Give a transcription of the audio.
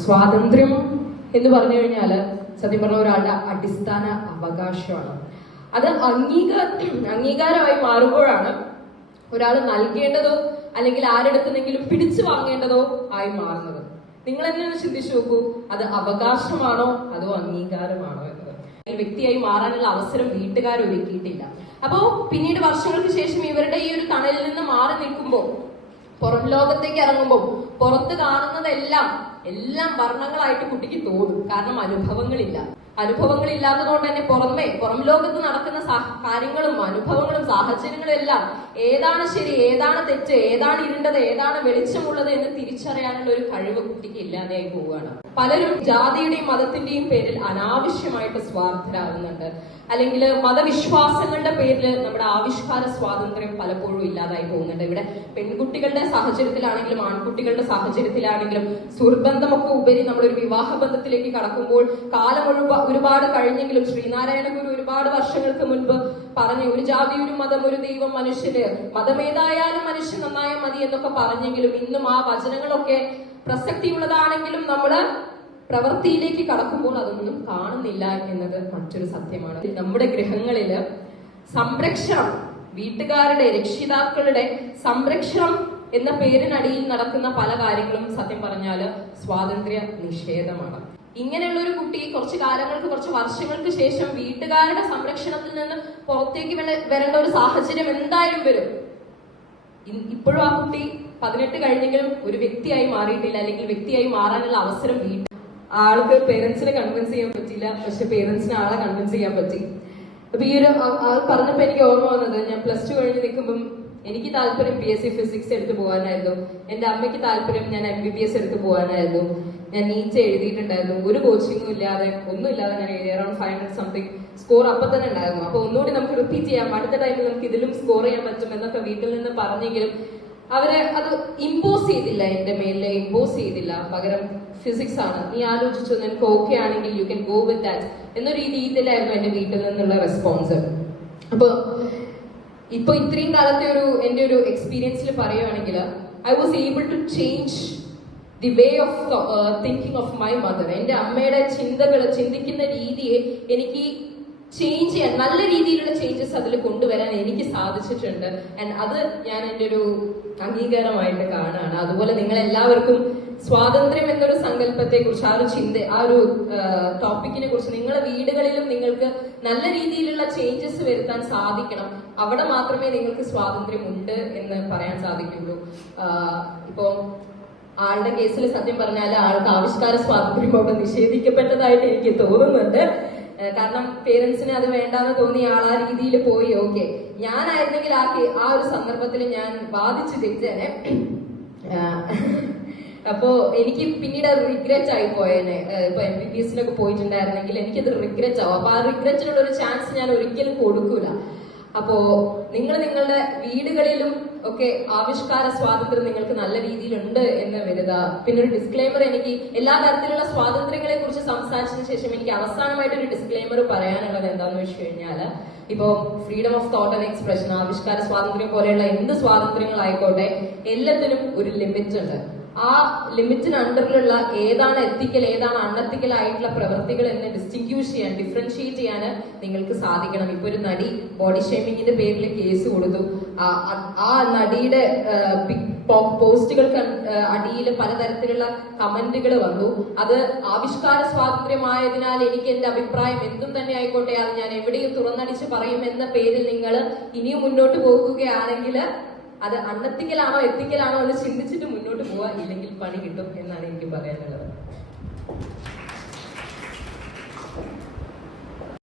സ്വാതന്ത്ര്യം എന്ന് പറഞ്ഞു കഴിഞ്ഞാൽ സത്യം പറഞ്ഞ ഒരാളുടെ അടിസ്ഥാന അവകാശമാണ്. അത് അംഗീകാരമായി മാറുമ്പോഴാണ് ഒരാൾ നൽകേണ്ടതോ അല്ലെങ്കിൽ ആരെടുത്തുന്നെങ്കിലും പിടിച്ചു വാങ്ങേണ്ടതോ ആയി മാറുന്നത്. നിങ്ങൾ തന്നെ ചിന്തിച്ചു നോക്കൂ, അത് അവകാശമാണോ അതോ അംഗീകാരമാണോ എന്നത്. വ്യക്തിയായി മാറാനുള്ള അവസരം വീട്ടുകാർ ഒരുക്കിയിട്ടില്ല. അപ്പോ പിന്നീട് വർഷങ്ങൾക്ക് ശേഷം ഇവരുടെ ഈ ഒരു തണലിൽ നിന്ന് മാറി നിൽക്കുമ്പോൾ പുറം ലോകത്തേക്ക് ഇറങ്ങുമ്പോൾ പുറത്ത് കാണുന്നതെല്ലാം വർണ്ണങ്ങളായിട്ട് കുട്ടിക്ക് തോന്നും. കാരണം അനുഭവങ്ങളില്ലാത്തത് കൊണ്ട് തന്നെ പുറം ലോകത്ത് നടക്കുന്ന കാര്യങ്ങളും അനുഭവങ്ങളും സാഹചര്യങ്ങളും എല്ലാം ഏതാണ് ശരി, ഏതാണ് തെറ്റ്, ഏതാണ് ഇരുണ്ടത്, ഏതാണ് വെളിച്ചമുള്ളത് എന്ന് തിരിച്ചറിയാനുള്ള ഒരു കഴിവ് കുട്ടിക്ക് ഇല്ലാതെയായി പോവുകയാണ്. പലരും ജാതിയുടെയും മതത്തിന്റെയും പേരിൽ അനാവശ്യമായിട്ട് സ്വാർത്ഥരാകുന്നുണ്ട്. അല്ലെങ്കിൽ മതവിശ്വാസങ്ങളുടെ പേരിൽ നമ്മുടെ ആവിഷ്കാര സ്വാതന്ത്ര്യം പലപ്പോഴും ഇല്ലാതായി പോകുന്നുണ്ട്. ഇവിടെ പെൺകുട്ടികളുടെ സാഹചര്യത്തിലാണെങ്കിലും ആൺകുട്ടികളുടെ സാഹചര്യത്തിലാണെങ്കിലും സുഹൃബന്ധമൊക്കെ ഉപരി നമ്മളൊരു വിവാഹ ബന്ധത്തിലേക്ക് കടക്കുമ്പോൾ കാലം ഒരുപാട് കഴിഞ്ഞെങ്കിലും ശ്രീനാരായണ ഗുരു ഒരുപാട് വർഷങ്ങൾക്ക് മുൻപ് പറഞ്ഞു, ഒരു ജാതി, ഒരു മതം, ഒരു ദൈവം, മനുഷ്യന് മതമേതായാലും മനുഷ്യൻ നന്നായ മതി എന്നൊക്കെ പറഞ്ഞെങ്കിലും ഇന്നും ആ വചനങ്ങളൊക്കെ പ്രസക്തിയുള്ളതാണെങ്കിലും നമ്മള് പ്രവൃത്തിയിലേക്ക് കടക്കുമ്പോൾ അതൊന്നും കാണുന്നില്ല എന്നത് മറ്റൊരു സത്യമാണ്. നമ്മുടെ ഗൃഹങ്ങളില് സംരക്ഷണം, വീട്ടുകാരുടെ രക്ഷിതാക്കളുടെ സംരക്ഷണം എന്ന പേരിനടിയിൽ നടക്കുന്ന പല കാര്യങ്ങളും സത്യം പറഞ്ഞാല് സ്വാതന്ത്ര്യ നിഷേധമാണ്. ഇങ്ങനെയുള്ള ഒരു കുട്ടി കുറച്ച് വർഷങ്ങൾക്ക് ശേഷം വീട്ടുകാരുടെ സംരക്ഷണത്തിൽ നിന്ന് പുറത്തേക്ക് വരേണ്ട ഒരു സാഹചര്യം എന്തായാലും വരും. ഇപ്പോഴും ആ കുട്ടി 18 കഴിഞ്ഞെങ്കിലും ഒരു വ്യക്തിയായി മാറിയിട്ടില്ല, അല്ലെങ്കിൽ വ്യക്തിയായി മാറാനുള്ള അവസരം ആൾക്ക് പേരൻസിനെ കൺവിൻസ് ചെയ്യാൻ പറ്റിയില്ല, പക്ഷെ പേരൻസിന് ആളെ കൺവിൻസ് ചെയ്യാൻ പറ്റി. അപ്പൊ ഈ ഒരു ആൾ പറഞ്ഞപ്പോ എനിക്ക് ഓർമ്മ വന്നത്, ഞാൻ +2 കഴിഞ്ഞ് നിൽക്കുമ്പം എനിക്ക് താല്പര്യം PSC ഫിസിക്സ് എടുത്ത് പോകാനായിരുന്നു. എന്റെ അമ്മയ്ക്ക് താല്പര്യം ഞാൻ MBBS എടുത്ത് പോകാനായിരുന്നു. ഞാൻ നീറ്റ് എഴുതിയിട്ടുണ്ടായിരുന്നു. ഒരു കോച്ചിങ്ങും ഇല്ലാതെ ഒന്നുമില്ലാതെ ഞാൻ എഴുതി. അറൌണ്ട് 500 സംതിങ് സ്കോർ അപ്പൊ തന്നെ ഉണ്ടായിരുന്നു. അപ്പൊ ഒന്നുകൂടി നമുക്ക് റിപ്പീറ്റ് ചെയ്യാം, അടുത്ത ടൈമിൽ നമുക്ക് ഇതിലും സ്കോർ ചെയ്യാൻ പറ്റും എന്നൊക്കെ വീട്ടിൽ നിന്ന് പറഞ്ഞെങ്കിലും അവരെ അത് ഇമ്പോസ് ചെയ്തില്ല, എന്റെ മേലിൽ ഇമ്പോസ് ചെയ്തില്ല. പകരം ഫിസിക്സ് ആണ്, നീ ആലോചിച്ചു, നിനക്ക് ഓക്കെ ആണെങ്കിൽ you can go with that എന്നൊരു രീതിയിലായിരുന്നു എന്റെ വീട്ടിൽ നിന്നുള്ള റെസ്പോൺസ്. അപ്പൊ ഇപ്പൊ ഇത്രയും കാലത്തെ എന്റെ ഒരു എക്സ്പീരിയൻസിൽ പറയുകയാണെങ്കിൽ I was able to change the way of thinking of my mother. എന്റെ അമ്മയുടെ ചിന്തിക്കുന്ന രീതിയെ എനിക്ക് ചേഞ്ച് ചെയ്യാൻ, നല്ല രീതിയിലുള്ള ചേഞ്ചസ് അതിൽ കൊണ്ടുവരാൻ എനിക്ക് സാധിച്ചിട്ടുണ്ട്. ആൻഡ് അത് ഞാൻ എൻ്റെ ഒരു അംഗീകാരമായിട്ട് കാണാണ്. അതുപോലെ നിങ്ങൾ എല്ലാവർക്കും സ്വാതന്ത്ര്യം എന്നൊരു സങ്കല്പത്തെ കുറിച്ച്, ആ ഒരു ടോപ്പിക്കിനെ കുറിച്ച് നിങ്ങളുടെ വീടുകളിലും നിങ്ങൾക്ക് നല്ല രീതിയിലുള്ള ചേഞ്ചസ് വരുത്താൻ സാധിക്കണം. അവിടെ മാത്രമേ നിങ്ങൾക്ക് സ്വാതന്ത്ര്യം ഉണ്ട് എന്ന് പറയാൻ സാധിക്കുള്ളൂ. ഇപ്പോ ആളുടെ കേസിൽ സത്യം പറഞ്ഞാൽ ആൾക്ക് ആവിഷ്കാര സ്വാതന്ത്ര്യം അവിടെ നിഷേധിക്കപ്പെട്ടതായിട്ട് എനിക്ക് തോന്നുന്നുണ്ട്. കാരണം പേരൻസിന് അത് വേണ്ടാന്ന് തോന്നി ആൾ ആ രീതിയിൽ പോയി. ഓക്കെ, ഞാനായിരുന്നെങ്കിൽ ആ ഒരു സന്ദർഭത്തിൽ ഞാൻ വാദിച്ചു ജയിച്ചേനെ. അപ്പോ എനിക്ക് പിന്നീട് അത് റിഗ്രറ്റ് ആയി പോയേനെ. ഇപ്പൊ MBBS പോയിട്ടുണ്ടായിരുന്നെങ്കിൽ എനിക്കത് റിഗ്രറ്റ് ആവും. അപ്പൊ ആ റിഗ്രറ്റിനുള്ള ഒരു ചാൻസ് ഞാൻ ഒരിക്കലും കൊടുക്കൂല. അപ്പോ നിങ്ങളുടെ വീടുകളിലും ഒക്കെ ആവിഷ്കാര സ്വാതന്ത്ര്യം നിങ്ങൾക്ക് നല്ല രീതിയിലുണ്ട് എന്ന് വരുക. പിന്നെ ഒരു ഡിസ്ക്ലെയിമർ, എനിക്ക് എല്ലാ തരത്തിലുള്ള സ്വാതന്ത്ര്യങ്ങളെ കുറിച്ച് സംസാരിച്ചതിന് ശേഷം എനിക്ക് അവസാനമായിട്ട് ഒരു ഡിസ്ക്ലെയിമർ പറയാനുള്ളത് എന്താണെന്ന് വെച്ച് കഴിഞ്ഞാൽ, ഇപ്പോ freedom of thought and expression, ആവിഷ്കാര സ്വാതന്ത്ര്യം പോലെയുള്ള എന്ത് സ്വാതന്ത്ര്യങ്ങളായിക്കോട്ടെ എല്ലാത്തിനും ഒരു ലിമിറ്റ് ഉണ്ട്. ആ ലിമിറ്റിന് അണ്ടറിലുള്ള ഏതാണ് എത്തിക്കൽ, ഏതാണ് അൺഎത്തിക്കൽ ആയിട്ടുള്ള പ്രവൃത്തികൾ എന്ന് ഡിഫറൻഷിയേറ്റ് ചെയ്യാൻ നിങ്ങൾക്ക് സാധിക്കണം. ഇപ്പൊ ഒരു നടി ബോഡി ഷേമിങ്ങിന്റെ പേരിൽ കേസ് കൊടുത്തു. ആ നടിയുടെ പോസ്റ്റുകൾക്ക് അടിയിൽ പലതരത്തിലുള്ള കമന്റുകൾ വന്നു. അത് ആവിഷ്കാര സ്വാതന്ത്ര്യമായതിനാൽ എനിക്ക് എന്റെ അഭിപ്രായം എന്തും തന്നെ ആയിക്കോട്ടെ, അത് ഞാൻ എവിടെയും തുറന്നടിച്ച് പറയും എന്ന പേരിൽ നിങ്ങൾ ഇനിയും മുന്നോട്ട് പോകുകയാണെങ്കിൽ അത് അൺഎത്തിക്കലാണോ എത്തിക്കലാണോ എന്ന് ചിന്തിച്ചിട്ട് മുന്നോട്ട് പോവാ, ഇല്ലെങ്കിൽ പണി കിട്ടും എന്നാണ് എനിക്ക് പറയാനുള്ളത്.